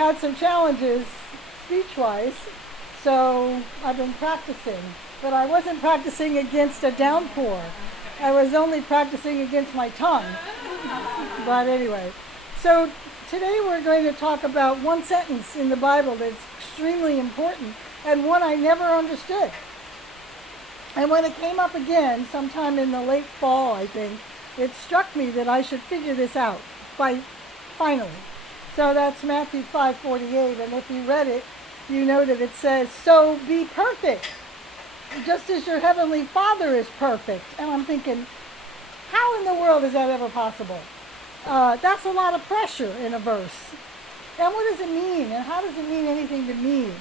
had some challenges speech-wise, so I've been practicing. But I wasn't practicing against a downpour. I was only practicing against my tongue. But anyway, so today we're going to talk about one sentence in the Bible that's extremely important and one I never understood. And when it came up again, sometime in the late fall, I think, it struck me that I should figure this out finally. So that's Matthew 5:48, and if you read it, you know that it says, "So be perfect, just as your heavenly Father is perfect." And I'm thinking, how in the world is that ever possible? That's a lot of pressure in a verse. And what does it mean? And how does it mean anything to me?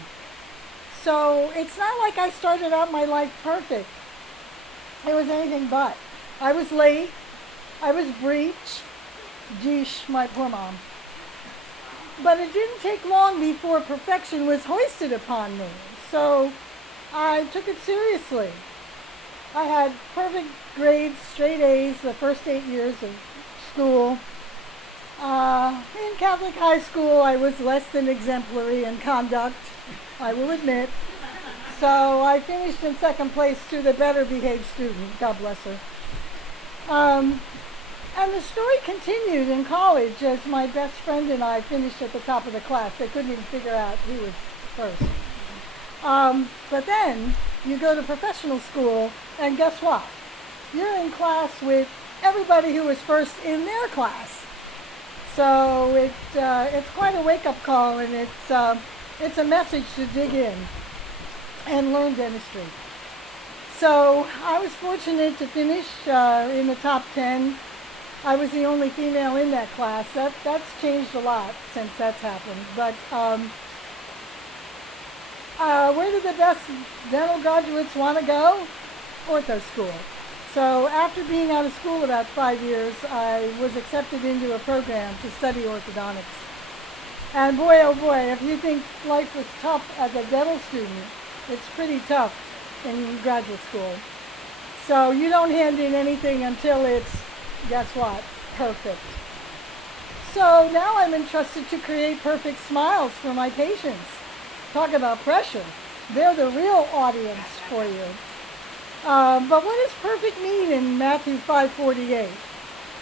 So it's not like I started out my life perfect. It was anything but. I was late. I was breech. Geesh, my poor mom. But it didn't take long before perfection was hoisted upon me. So I took it seriously. I had perfect grades, straight A's, the first 8 years of school. In Catholic high school, I was less than exemplary in conduct, I will admit. So I finished in second place to the better behaved student, God bless her. And the story continued in college as my best friend and I finished at the top of the class. They couldn't even figure out who was first. But then you go to professional school, and guess what? You're in class with everybody who was first in their class. So it's quite a wake-up call, and it's a message to dig in and learn dentistry. So I was fortunate to finish in the top 10. I was the only female in that class. That's changed a lot since that's happened. But where do the best dental graduates want to go? Ortho school. So after being out of school about 5 years, I was accepted into a program to study orthodontics. And boy, oh boy, if you think life was tough as a dental student, it's pretty tough in graduate school. So you don't hand in anything until it's, guess what, perfect. So now I'm entrusted to create perfect smiles for my patients. Talk about pressure. They're the real audience for you. But what does perfect mean in Matthew 5:48?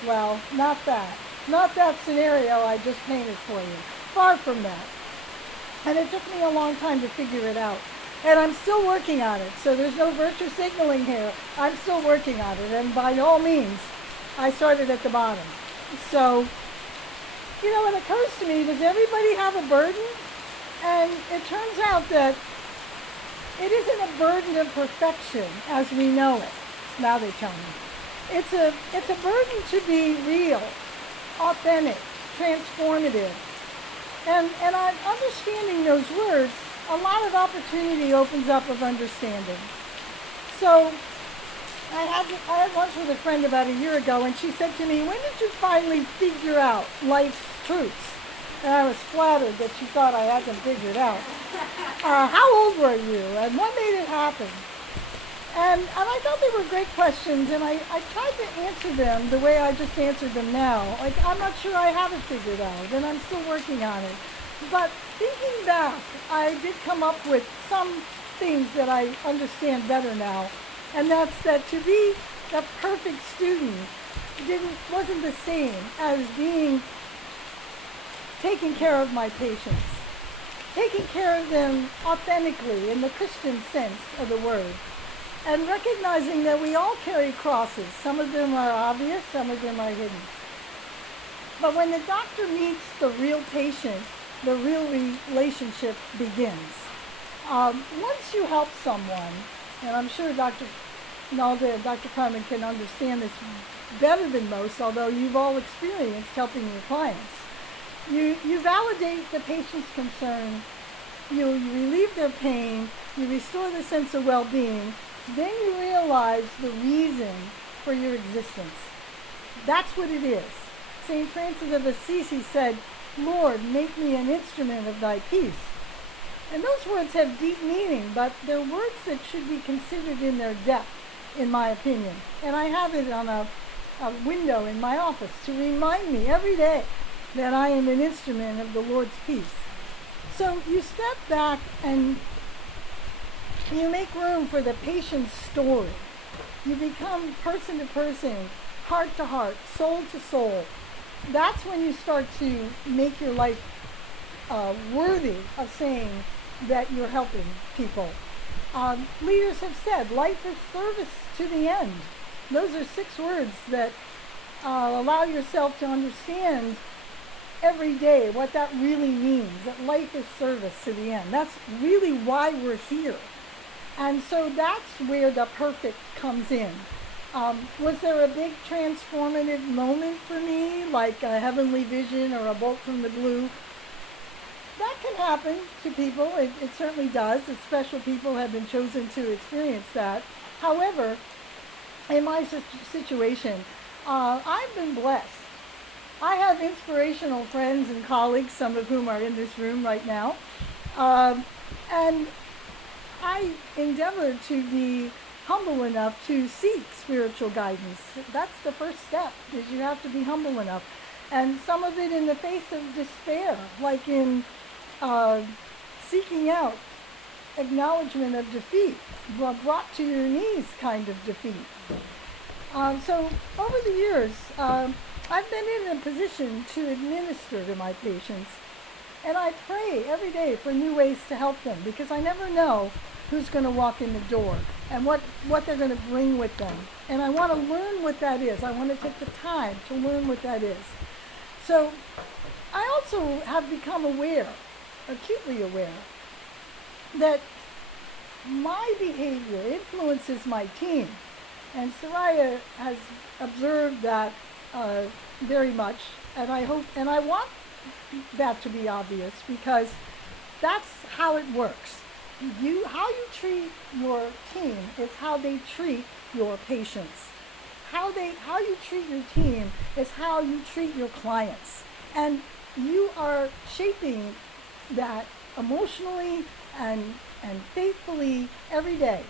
Well, not that. Not that scenario I just painted for you. Far from that. And it took me a long time to figure it out. And I'm still working on it. So there's no virtue signaling here. I'm still working on it. And by all means, I started at the bottom. So, it occurs to me, does everybody have a burden? And it turns out that it isn't a burden of perfection as we know it. Now they tell me. It's a burden to be real, authentic, transformative. And on understanding those words, a lot of opportunity opens up of understanding. So I had lunch with a friend about a year ago, and she said to me, "When did you finally figure out life's truths?" And I was flattered that she thought I had them figured out. How old were you, and what made it happen? And I thought they were great questions, and I tried to answer them the way I just answered them now. Like, I'm not sure I have it figured out, and I'm still working on it. But thinking back, I did come up with some things that I understand better now, and that's that to be a perfect student wasn't the same as taking care of my patients, taking care of them authentically in the Christian sense of the word, and recognizing that we all carry crosses. Some of them are obvious, some of them are hidden. But when the doctor meets the real patient, the real relationship begins. Once you help someone, and I'm sure Dr. Nalda and Dr. Carmen can understand this better than most, although you've all experienced helping your clients. You validate the patient's concern, you relieve their pain, you restore the sense of well-being, then you realize the reason for your existence. That's what it is. St. Francis of Assisi said, "Lord, make me an instrument of thy peace." And those words have deep meaning, but they're words that should be considered in their depth, in my opinion. And I have it on a window in my office to remind me every day that I am an instrument of the Lord's peace. So you step back and you make room for the patient's story. You become person to person, heart to heart, soul to soul. That's when you start to make your life worthy of saying that you're helping people. Leaders have said, life is service to the end. Those are 6 words that allow yourself to understand every day what that really means, that life is service to the end. That's really why we're here. And so that's where the perfect comes in. Was there a big transformative moment for me, like a heavenly vision or a bolt from the blue? That can happen to people. It certainly does. Special people have been chosen to experience that. However, in my situation, I've been blessed. I have inspirational friends and colleagues, some of whom are in this room right now. And I endeavor to be humble enough to seek spiritual guidance. That's the first step, is you have to be humble enough. And some of it in the face of despair, like in seeking out acknowledgement of defeat, brought to your knees kind of defeat. So over the years, I've been in a position to administer to my patients, and I pray every day for new ways to help them, because I never know who's going to walk in the door and what they're going to bring with them. And I want to learn what that is. I want to take the time to learn what that is. So I also have become aware, acutely aware, that my behavior influences my team. And Soraya has observed that very much, and I want that to be obvious, because that's how it works. How you treat your team is how they treat your patients. How you treat your team is how you treat your clients. And you are shaping that emotionally and faithfully every day.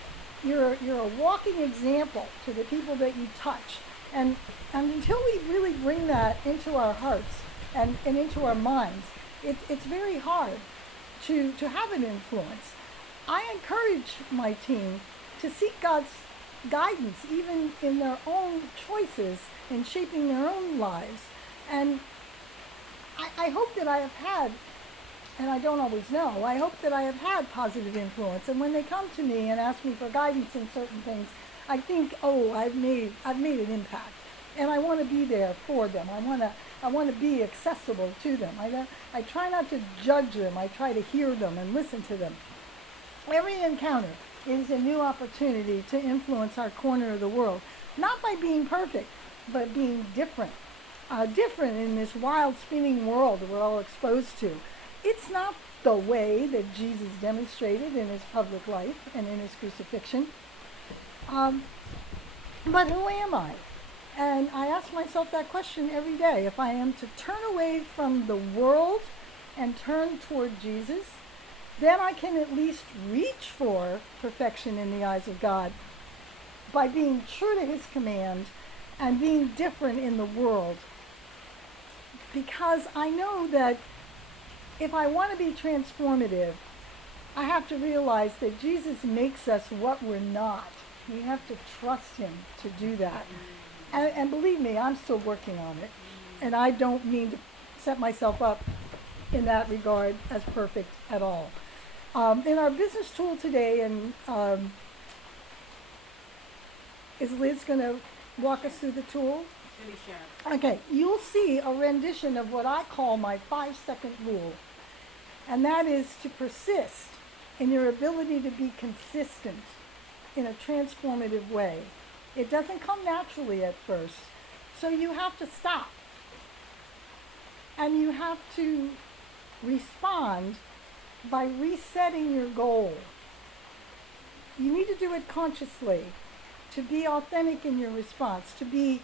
You're a walking example to the people that you touch. And until we really bring that into our hearts and into our minds, it's very hard to have an influence. I encourage my team to seek God's guidance, even in their own choices in shaping their own lives. And I hope that I have had, and I don't always know, I hope that I have had positive influence. And when they come to me and ask me for guidance in certain things, I think, oh, I've made an impact. And I want to be there for them. I want to be accessible to them. I try not to judge them. I try to hear them and listen to them. Every encounter is a new opportunity to influence our corner of the world, not by being perfect, but being different. Different in this wild, spinning world that we're all exposed to. It's not the way that Jesus demonstrated in his public life and in his crucifixion. But who am I? And I ask myself that question every day. If I am to turn away from the world and turn toward Jesus, then I can at least reach for perfection in the eyes of God by being true to his command and being different in the world. Because I know that if I want to be transformative, I have to realize that Jesus makes us what we're not. We have to trust him to do that. And believe me, I'm still working on it. And I don't mean to set myself up in that regard as perfect at all. In our business tool today, and is Liz going to walk us through the tool? Okay, you'll see a rendition of what I call my 5-second rule. And that is to persist in your ability to be consistent in a transformative way. It doesn't come naturally at first, so you have to stop. And you have to respond by resetting your goal. You need to do it consciously, to be authentic in your response, to be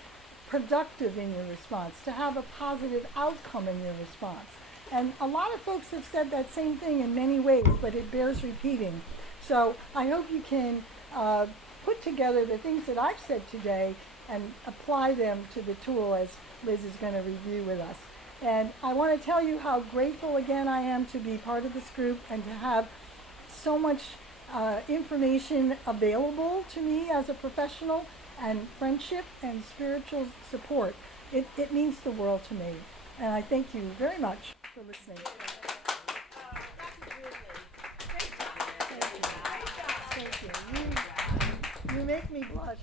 productive in your response, to have a positive outcome in your response. And a lot of folks have said that same thing in many ways, but it bears repeating. So I hope you can put together the things that I've said today and apply them to the tool as Liz is going to review with us. And I want to tell you how grateful again I am to be part of this group and to have so much information available to me as a professional, and friendship and spiritual support. It means the world to me. And I thank you very much for listening. Thank you. You make me blush.